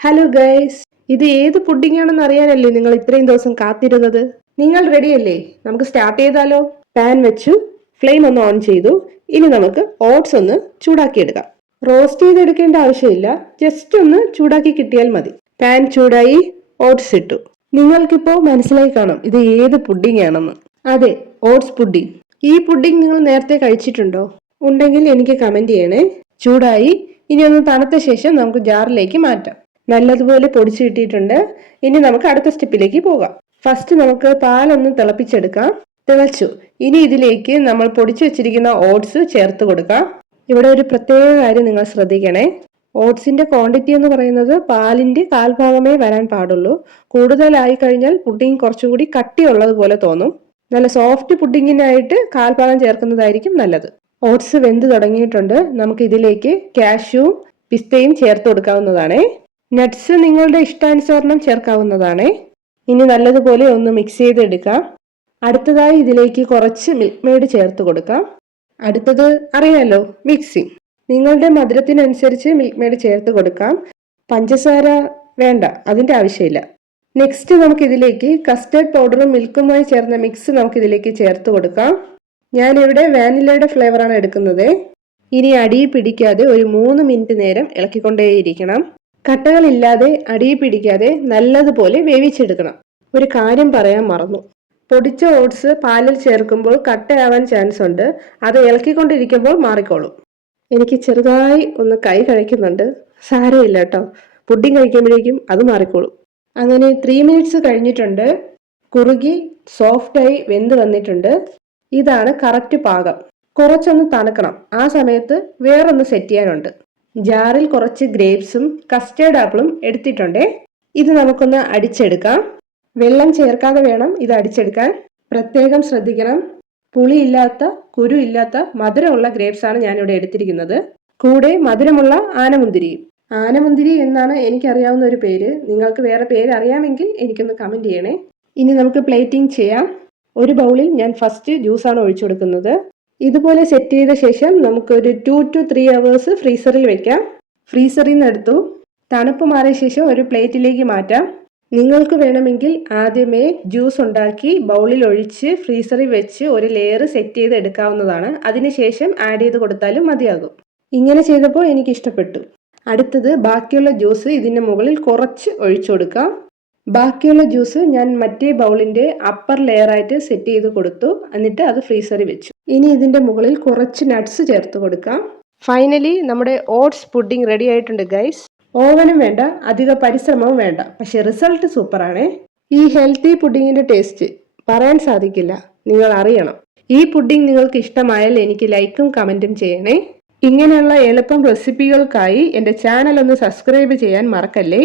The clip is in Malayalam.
ഹലോ ഗൈസ്, ഇത് ഏത് പുഡിംഗ് ആണെന്ന് അറിയാനല്ലേ നിങ്ങൾ ഇത്രയും ദിവസം കാത്തിരുന്നത്? നിങ്ങൾ റെഡിയല്ലേ? നമുക്ക് സ്റ്റാർട്ട് ചെയ്താലോ? പാൻ വെച്ചു, ഫ്ലെയിം ഒന്ന് ഓൺ ചെയ്തു. ഇനി നമുക്ക് ഓട്സ് ഒന്ന് ചൂടാക്കിയെടുക്കാം. റോസ്റ്റ് ചെയ്തെടുക്കേണ്ട ആവശ്യമില്ല, ജസ്റ്റ് ഒന്ന് ചൂടാക്കി കിട്ടിയാൽ മതി. പാൻ ചൂടായി, ഓട്സ് ഇട്ടു. നിങ്ങൾക്കിപ്പോ മനസ്സിലായി കാണും ഇത് ഏത് പുഡിംഗ് ആണെന്ന്. അതെ, ഓട്സ് പുഡിംഗ്. ഈ പുഡിംഗ് നിങ്ങൾ നേരത്തെ കഴിച്ചിട്ടുണ്ടോ? ഉണ്ടെങ്കിൽ എനിക്ക് കമന്റ് ചെയ്യണേ. ചൂടായി, ഇനി ഒന്ന് തണുത്ത ശേഷം നമുക്ക് ജാറിലേക്ക് മാറ്റാം. നല്ലതുപോലെ പൊടിച്ചു കിട്ടിയിട്ടുണ്ട്. ഇനി നമുക്ക് അടുത്ത സ്റ്റെപ്പിലേക്ക് പോകാം. ഫസ്റ്റ് നമുക്ക് പാലൊന്ന് തിളപ്പിച്ചെടുക്കാം. തിളച്ചു. ഇനി ഇതിലേക്ക് നമ്മൾ പൊടിച്ചു വെച്ചിരിക്കുന്ന ഓട്സ് ചേർത്ത് കൊടുക്കാം. ഇവിടെ ഒരു പ്രത്യേക കാര്യം നിങ്ങൾ ശ്രദ്ധിക്കണേ. ഓട്സിന്റെ ക്വാണ്ടിറ്റി എന്ന് പറയുന്നത് പാലിന്റെ കാൽഭാഗമേ വരാൻ പാടുള്ളൂ. കൂടുതലായി കഴിഞ്ഞാൽ പുഡിംഗ് കുറച്ചും കൂടി കട്ടിയുള്ളത് പോലെ തോന്നും. നല്ല സോഫ്റ്റ് പുഡിങ്ങിനായിട്ട് കാൽഭാഗം ചേർക്കുന്നതായിരിക്കും നല്ലത്. ഓട്സ് വെന്ത് തുടങ്ങിയിട്ടുണ്ട്. നമുക്ക് ഇതിലേക്ക് കാഷ്യൂവും പിസ്തയും ചേർത്ത് കൊടുക്കാവുന്നതാണ്. നട്ട്സ് നിങ്ങളുടെ ഇഷ്ടാനുസരണം ചേർക്കാവുന്നതാണ്. ഇനി നല്ലതുപോലെ ഒന്ന് മിക്സ് ചെയ്തെടുക്കാം. അടുത്തതായി ഇതിലേക്ക് കുറച്ച് മിൽക്ക് മെയ്ഡ് ചേർത്ത് കൊടുക്കാം. അടുത്തത് അറിയാലോ, മിക്സിംഗ്. നിങ്ങളുടെ മധുരത്തിനനുസരിച്ച് മിൽക്ക് മെയ്ഡ് ചേർത്ത് കൊടുക്കാം. പഞ്ചസാര വേണ്ട, അതിന്റെ ആവശ്യമില്ല. നെക്സ്റ്റ് നമുക്ക് ഇതിലേക്ക് കസ്റ്റർഡ് പൗഡറും മിൽക്കുമായി ചേർന്ന മിക്സ് നമുക്ക് ഇതിലേക്ക് ചേർത്ത് കൊടുക്കാം. ഞാനിവിടെ വാനിലയുടെ ഫ്ലേവറാണ് എടുക്കുന്നത്. ഇനി അടിയിൽ പിടിക്കാതെ ഒരു 3 മിനിറ്റ് നേരം ഇളക്കിക്കൊണ്ടേയിരിക്കണം. കട്ടകളില്ലാതെ അടിയിൽ പിടിക്കാതെ നല്ലതുപോലെ വേവിച്ചെടുക്കണം. ഒരു കാര്യം പറയാൻ മറന്നു. പൊടിച്ച ഓട്സ് പാലിൽ ചേർക്കുമ്പോൾ കട്ടയാവാൻ ചാൻസ് ഉണ്ട്. അത് ഇളക്കിക്കൊണ്ടിരിക്കുമ്പോൾ മാറിക്കോളും. എനിക്ക് ചെറുതായി ഒന്ന് കൈ കഴിക്കുന്നുണ്ട്. സാരമില്ല കേട്ടോ, പുഡിംഗ് കഴിക്കുമ്പോഴേക്കും അത് മാറിക്കോളും. അങ്ങനെ 3 മിനിറ്റ്സ് കഴിഞ്ഞിട്ടുണ്ട്. കുറുകി സോഫ്റ്റായി വെന്ത് വന്നിട്ടുണ്ട്. ഇതാണ് കറക്റ്റ് പാകം. കുറച്ചൊന്ന് തണുക്കണം. ആ സമയത്ത് വേറൊന്ന് സെറ്റ് ചെയ്യാനുണ്ട്. ജാറിൽ കുറച്ച് ഗ്രേപ്സും കസ്റ്റേർഡ് ആപ്പിളും എടുത്തിട്ടുണ്ട്. ഇത് നമുക്കൊന്ന് അടിച്ചെടുക്കാം. വെള്ളം ചേർക്കാതെ വേണം ഇത് അടിച്ചെടുക്കാൻ. പ്രത്യേകം ശ്രദ്ധിക്കണം. പുളിയില്ലാത്ത, കുരു ഇല്ലാത്ത മധുരമുള്ള ഗ്രേപ്സ് ആണ് ഞാനിവിടെ എടുത്തിരിക്കുന്നത്. കൂടെ മധുരമുള്ള ആനമുന്തിരിയും. ആനമുന്തിരി എന്നാണ് എനിക്കറിയാവുന്ന ഒരു പേര്. നിങ്ങൾക്ക് വേറെ പേര് അറിയാമെങ്കിൽ എനിക്കൊന്ന് കമന്റ് ചെയ്യണേ. ഇനി നമുക്ക് പ്ലേറ്റിംഗ് ചെയ്യാം. ഒരു ബൗളിൽ ഞാൻ ഫസ്റ്റ് ജ്യൂസാണ് ഒഴിച്ചു കൊടുക്കുന്നത്. ഇതുപോലെ സെറ്റ് ചെയ്ത ശേഷം നമുക്കൊരു 2 to 3 hours ഫ്രീസറിൽ വെക്കാം. ഫ്രീസറിൽ നിന്ന് എടുത്തു. തണുപ്പ് മാറിയ ശേഷം ഒരു പ്ലേറ്റിലേക്ക് മാറ്റാം. നിങ്ങൾക്ക് വേണമെങ്കിൽ ആദ്യമേ ജ്യൂസ് ഉണ്ടാക്കി ബൗളിൽ ഒഴിച്ച് ഫ്രീസറിൽ വെച്ച് ഒരു ലെയർ സെറ്റ് ചെയ്ത് എടുക്കാവുന്നതാണ്. അതിനുശേഷം ആഡ് ചെയ്ത് കൊടുത്താലും മതിയാകും. ഇങ്ങനെ ചെയ്തപ്പോൾ എനിക്ക് ഇഷ്ടപ്പെട്ടു. അടുത്തത് ബാക്കിയുള്ള ജ്യൂസ് ഇതിൻ്റെ മുകളിൽ കുറച്ച് ഒഴിച്ചു കൊടുക്കാം. ബാക്കിയുള്ള ജ്യൂസ് ഞാൻ മറ്റേ ബൗളിന്റെ അപ്പർ ലെയർ ആയിട്ട് സെറ്റ് ചെയ്ത് കൊടുത്തു. എന്നിട്ട് അത് ഫ്രീസറിൽ വെച്ചു. ഇനി ഇതിന്റെ മുകളിൽ കുറച്ച് നട്ട്സ് ചേർത്ത് കൊടുക്കാം. ഫൈനലി നമ്മുടെ ഓട്സ് പുഡിംഗ് റെഡി ആയിട്ടുണ്ട് ഗൈസ്. ഓവനും വേണ്ട, അധിക പരിശ്രമവും വേണ്ട, പക്ഷെ റിസൾട്ട് സൂപ്പറാണേ. ഈ ഹെൽത്തി പുഡിങ്ങിന്റെ ടേസ്റ്റ് പറയാൻ സാധിക്കില്ല, നിങ്ങൾ അറിയണം. ഈ പുഡിംഗ് നിങ്ങൾക്ക് ഇഷ്ടമായാൽ എനിക്ക് ലൈക്കും കമന്റും ചെയ്യണേ. ഇങ്ങനെയുള്ള എളുപ്പം റെസിപ്പികൾക്കായി എൻ്റെ ചാനൽ ഒന്ന് സബ്സ്ക്രൈബ് ചെയ്യാൻ മറക്കല്ലേ.